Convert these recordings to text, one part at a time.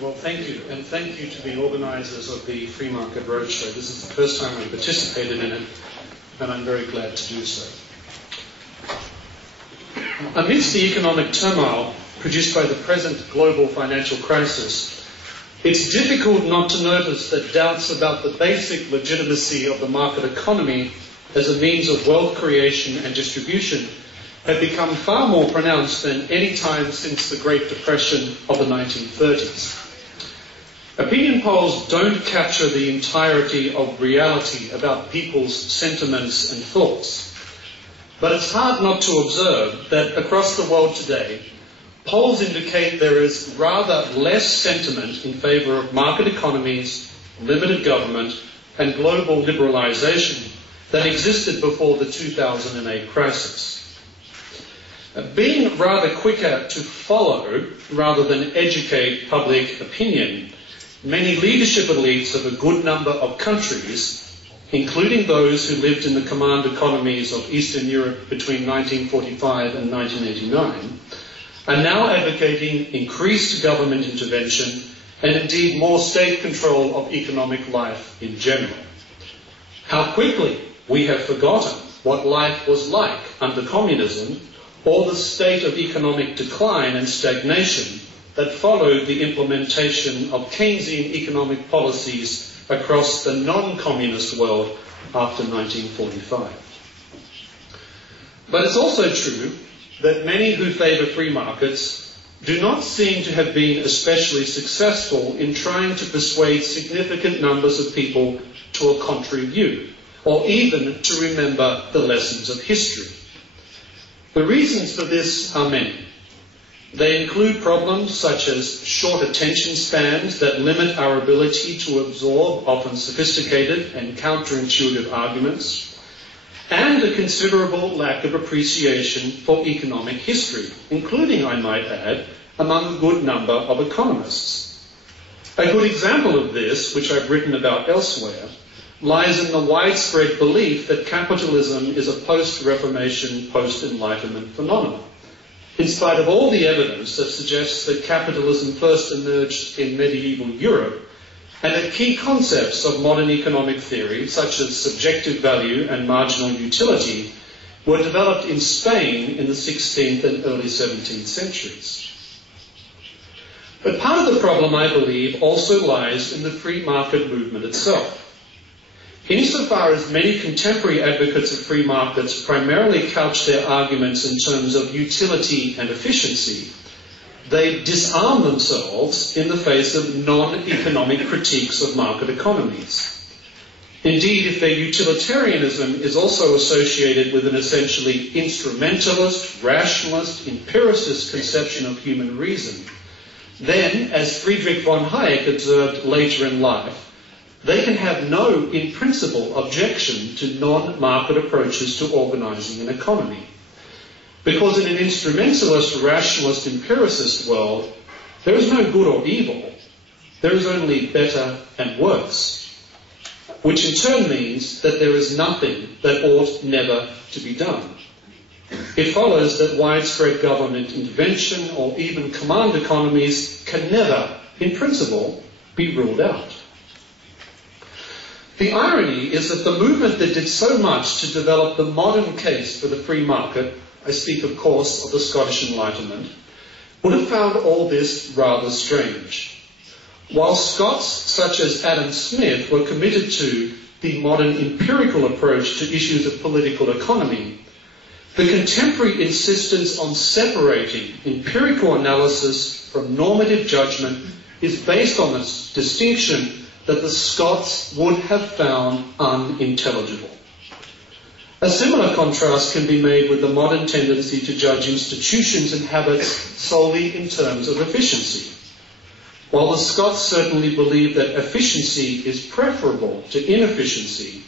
Well, thank you, and thank you to the organisers of the Free Market Roadshow. This is the first time I've participated in it, and I'm very glad to do so. Amidst the economic turmoil produced by the present global financial crisis, it's difficult not to notice that doubts about the basic legitimacy of the market economy as a means of wealth creation and distribution have become far more pronounced than any time since the Great Depression of the 1930s. Opinion polls don't capture the entirety of reality about people's sentiments and thoughts. But it's hard not to observe that across the world today, polls indicate there is rather less sentiment in favour of market economies, limited government, and global liberalisation than existed before the 2008 crisis. Being rather quicker to follow rather than educate public opinion, many leadership elites of a good number of countries, including those who lived in the command economies of Eastern Europe between 1945 and 1989, are now advocating increased government intervention and indeed more state control of economic life in general. How quickly we have forgotten what life was like under communism or the state of economic decline and stagnation that followed the implementation of Keynesian economic policies across the non-communist world after 1945. But it's also true that many who favour free markets do not seem to have been especially successful in trying to persuade significant numbers of people to a contrary view, or even to remember the lessons of history. The reasons for this are many. They include problems such as short attention spans that limit our ability to absorb often sophisticated and counterintuitive arguments, and a considerable lack of appreciation for economic history, including, I might add, among a good number of economists. A good example of this, which I've written about elsewhere, lies in the widespread belief that capitalism is a post-Reformation, post-Enlightenment phenomenon, in spite of all the evidence that suggests that capitalism first emerged in medieval Europe and that key concepts of modern economic theory, such as subjective value and marginal utility, were developed in Spain in the 16th and early 17th centuries. But part of the problem, I believe, also lies in the free market movement itself. Insofar as many contemporary advocates of free markets primarily couch their arguments in terms of utility and efficiency, they disarm themselves in the face of non-economic critiques of market economies. Indeed, if their utilitarianism is also associated with an essentially instrumentalist, rationalist, empiricist conception of human reason, then, as Friedrich von Hayek observed later in life, they can have no, in principle, objection to non-market approaches to organising an economy. Because in an instrumentalist, rationalist, empiricist world, there is no good or evil. There is only better and worse. Which in turn means that there is nothing that ought never to be done. It follows that widespread government intervention or even command economies can never, in principle, be ruled out. The irony is that the movement that did so much to develop the modern case for the free market, I speak of course of the Scottish Enlightenment, would have found all this rather strange. While Scots such as Adam Smith were committed to the modern empirical approach to issues of political economy, the contemporary insistence on separating empirical analysis from normative judgment is based on this distinction that the Scots would have found unintelligible. A similar contrast can be made with the modern tendency to judge institutions and habits solely in terms of efficiency. While the Scots certainly believe that efficiency is preferable to inefficiency,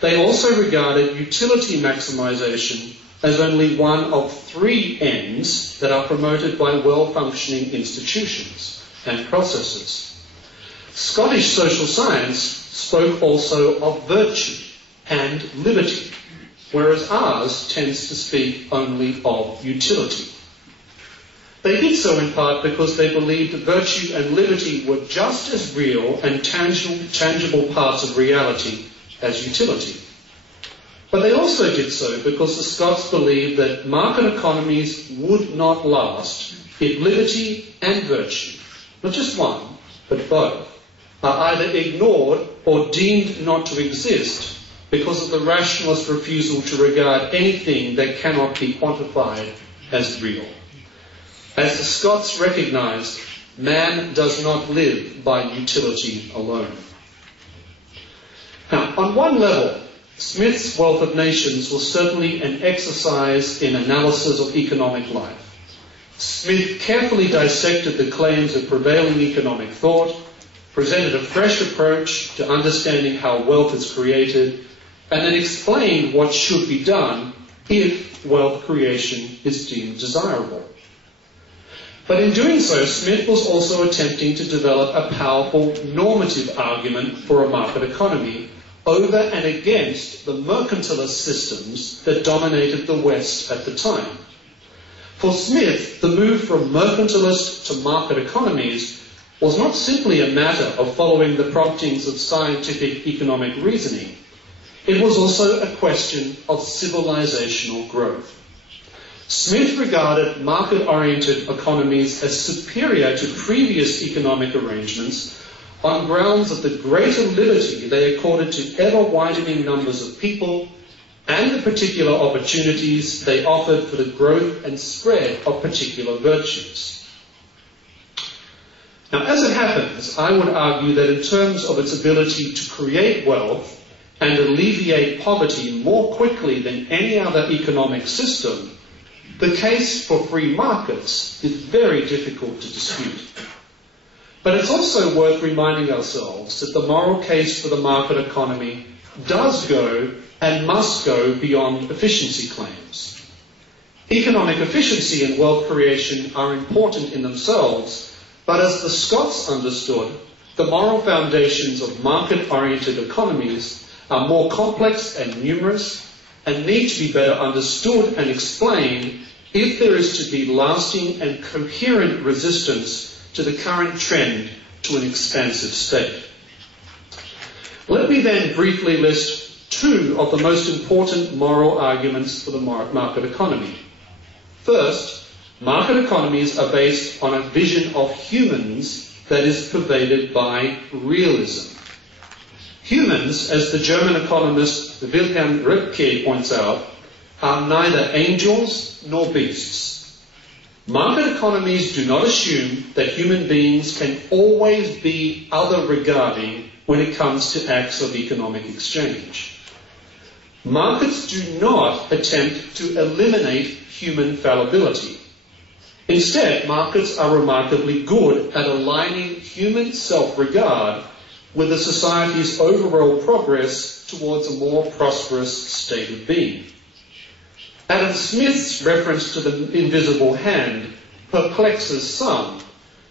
they also regarded utility maximisation as only one of three ends that are promoted by well-functioning institutions and processes. Scottish social science spoke also of virtue and liberty, whereas ours tends to speak only of utility. They did so in part because they believed that virtue and liberty were just as real and tangible parts of reality as utility. But they also did so because the Scots believed that market economies would not last if liberty and virtue, not just one, but both, are either ignored or deemed not to exist because of the rationalist refusal to regard anything that cannot be quantified as real. As the Scots recognised, man does not live by utility alone. Now, on one level, Smith's Wealth of Nations was certainly an exercise in analysis of economic life. Smith carefully dissected the claims of prevailing economic thought, presented a fresh approach to understanding how wealth is created, and then explained what should be done if wealth creation is deemed desirable. But in doing so, Smith was also attempting to develop a powerful normative argument for a market economy over and against the mercantilist systems that dominated the West at the time. For Smith, the move from mercantilist to market economies was not simply a matter of following the promptings of scientific economic reasoning. It was also a question of civilizational growth. Smith regarded market-oriented economies as superior to previous economic arrangements on grounds of the greater liberty they accorded to ever-widening numbers of people and the particular opportunities they offered for the growth and spread of particular virtues. Now, as it happens, I would argue that in terms of its ability to create wealth and alleviate poverty more quickly than any other economic system, the case for free markets is very difficult to dispute. But it's also worth reminding ourselves that the moral case for the market economy does go and must go beyond efficiency claims. Economic efficiency and wealth creation are important in themselves, but as the Scots understood, the moral foundations of market-oriented economies are more complex and numerous and need to be better understood and explained if there is to be lasting and coherent resistance to the current trend to an expansive state. Let me then briefly list two of the most important moral arguments for the market economy. First, market economies are based on a vision of humans that is pervaded by realism. Humans, as the German economist Wilhelm Röpke points out, are neither angels nor beasts. Market economies do not assume that human beings can always be other-regarding when it comes to acts of economic exchange. Markets do not attempt to eliminate human fallibility. Instead, markets are remarkably good at aligning human self-regard with a society's overall progress towards a more prosperous state of being. Adam Smith's reference to the invisible hand perplexes some,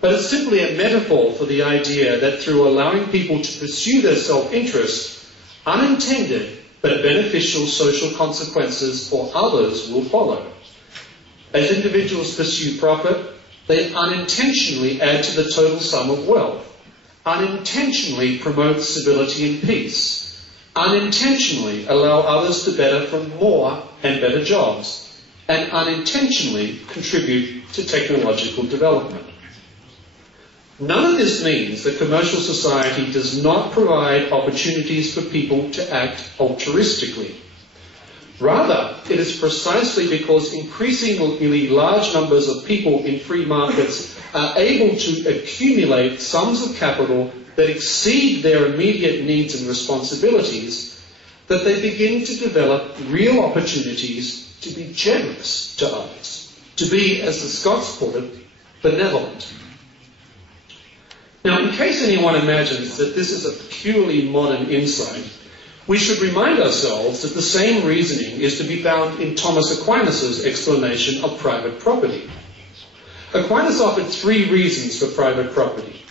but it's simply a metaphor for the idea that through allowing people to pursue their self-interest, unintended but beneficial social consequences for others will follow. As individuals pursue profit, they unintentionally add to the total sum of wealth, unintentionally promote civility and peace, unintentionally allow others to benefit from more and better jobs, and unintentionally contribute to technological development. None of this means that commercial society does not provide opportunities for people to act altruistically. Rather, it is precisely because increasingly large numbers of people in free markets are able to accumulate sums of capital that exceed their immediate needs and responsibilities that they begin to develop real opportunities to be generous to others, to be, as the Scots put it, benevolent. Now, in case anyone imagines that this is a purely modern insight, we should remind ourselves that the same reasoning is to be found in Thomas Aquinas' explanation of private property. Aquinas offered three reasons for private property.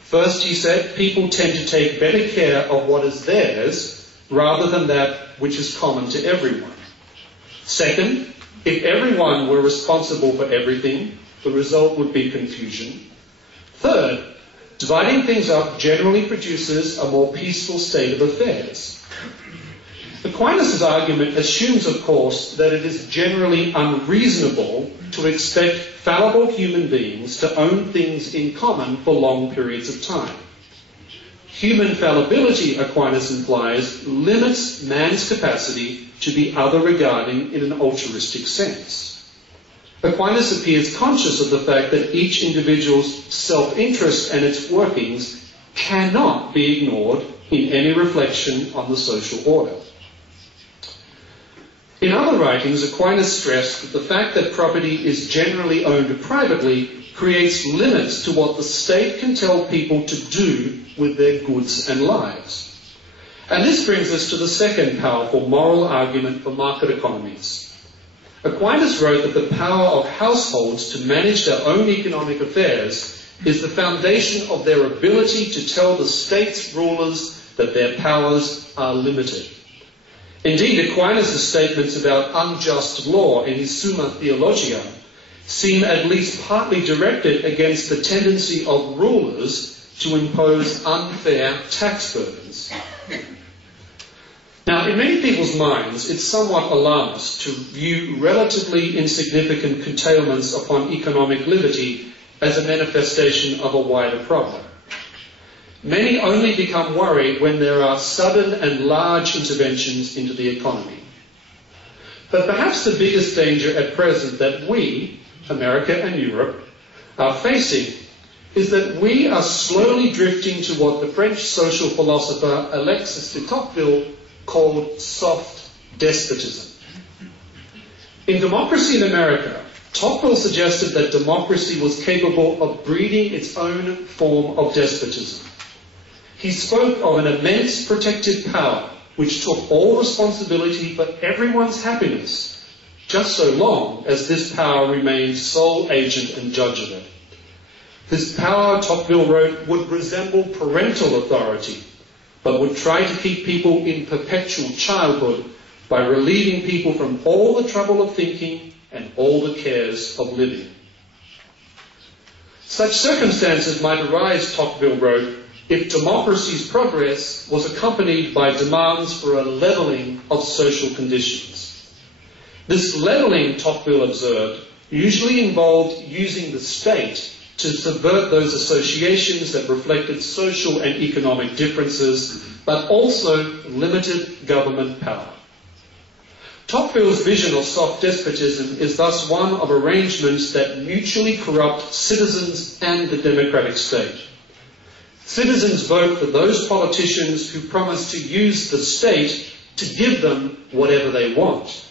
First, he said, people tend to take better care of what is theirs rather than that which is common to everyone. Second, if everyone were responsible for everything, The result would be confusion. Third, dividing things up generally produces a more peaceful state of affairs. Aquinas' argument assumes, of course, that it is generally unreasonable to expect fallible human beings to own things in common for long periods of time. Human fallibility, Aquinas implies, limits man's capacity to be other-regarding in an altruistic sense. Aquinas appears conscious of the fact that each individual's self-interest and its workings cannot be ignored in any reflection on the social order. In other writings, Aquinas stressed that the fact that property is generally owned privately creates limits to what the state can tell people to do with their goods and lives. And this brings us to the second powerful moral argument for market economies. Aquinas wrote that the power of households to manage their own economic affairs is the foundation of their ability to tell the state's rulers that their powers are limited. Indeed, Aquinas' statements about unjust law in his Summa Theologia seem at least partly directed against the tendency of rulers to impose unfair tax burdens. Now, in many people's minds, it's somewhat alarmist to view relatively insignificant curtailments upon economic liberty as a manifestation of a wider problem. Many only become worried when there are sudden and large interventions into the economy. But perhaps the biggest danger at present that we, America and Europe, are facing is that we are slowly drifting to what the French social philosopher Alexis de Tocqueville called soft despotism. In Democracy in America, Tocqueville suggested that democracy was capable of breeding its own form of despotism. He spoke of an immense protective power which took all responsibility for everyone's happiness, just so long as this power remained sole agent and judge of it. This power, Tocqueville wrote, would resemble parental authority, but would try to keep people in perpetual childhood by relieving people from all the trouble of thinking and all the cares of living. Such circumstances might arise, Tocqueville wrote, if democracy's progress was accompanied by demands for a levelling of social conditions. This levelling, Tocqueville observed, usually involved using the state to subvert those associations that reflected social and economic differences, but also limited government power. Tocqueville's vision of soft despotism is thus one of arrangements that mutually corrupt citizens and the democratic state. Citizens vote for those politicians who promise to use the state to give them whatever they want.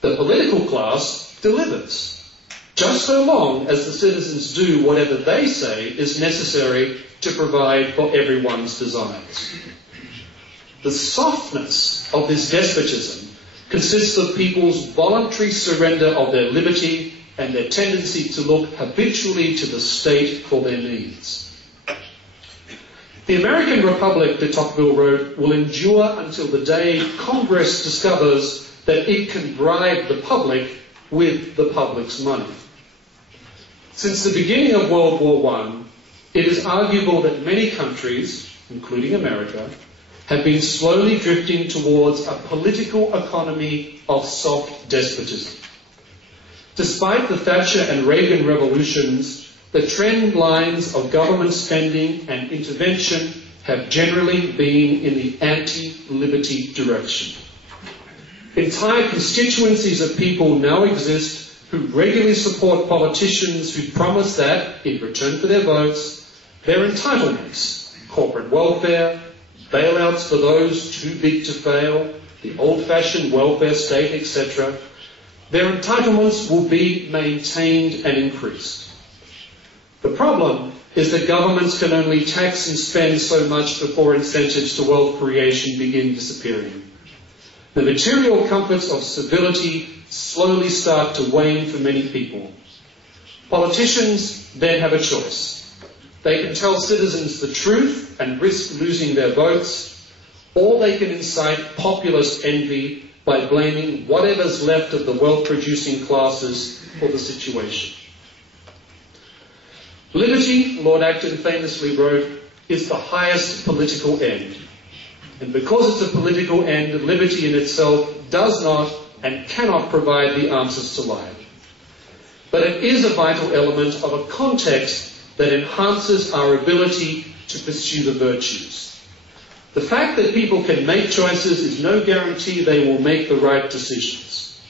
The political class delivers, just so long as the citizens do whatever they say is necessary to provide for everyone's desires. The softness of this despotism consists of people's voluntary surrender of their liberty and their tendency to look habitually to the state for their needs. The American Republic, de Tocqueville wrote, will endure until the day Congress discovers that it can bribe the public with the public's money. Since the beginning of World War I, it is arguable that many countries, including America, have been slowly drifting towards a political economy of soft despotism. Despite the Thatcher and Reagan revolutions, the trend lines of government spending and intervention have generally been in the anti-liberty direction. Entire constituencies of people now exist who regularly support politicians who promise that, in return for their votes, their entitlements, corporate welfare, bailouts for those too big to fail, the old-fashioned welfare state, etc., their entitlements will be maintained and increased. The problem is that governments can only tax and spend so much before incentives to wealth creation begin disappearing. The material comforts of civility slowly start to wane for many people. Politicians then have a choice. They can tell citizens the truth and risk losing their votes, or they can incite populist envy by blaming whatever's left of the wealth-producing classes for the situation. Liberty, Lord Acton famously wrote, is the highest political end. And because it's a political end, liberty in itself does not and cannot provide the answers to life. But it is a vital element of a context that enhances our ability to pursue the virtues. The fact that people can make choices is no guarantee they will make the right decisions.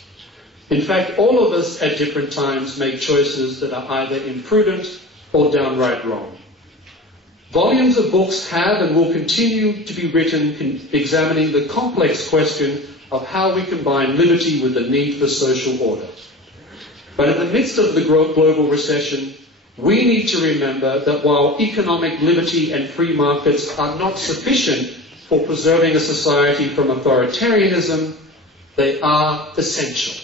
In fact, all of us at different times make choices that are either imprudent or downright wrong. Volumes of books have and will continue to be written examining the complex question of how we combine liberty with the need for social order. But in the midst of the global recession, we need to remember that while economic liberty and free markets are not sufficient for preserving a society from authoritarianism, they are essential.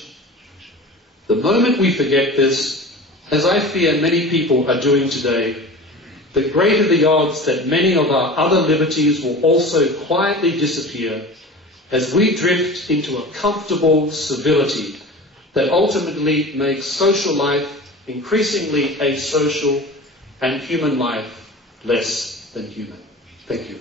The moment we forget this, as I fear many people are doing today, the greater the odds that many of our other liberties will also quietly disappear as we drift into a comfortable civility that ultimately makes social life increasingly asocial and human life less than human. Thank you.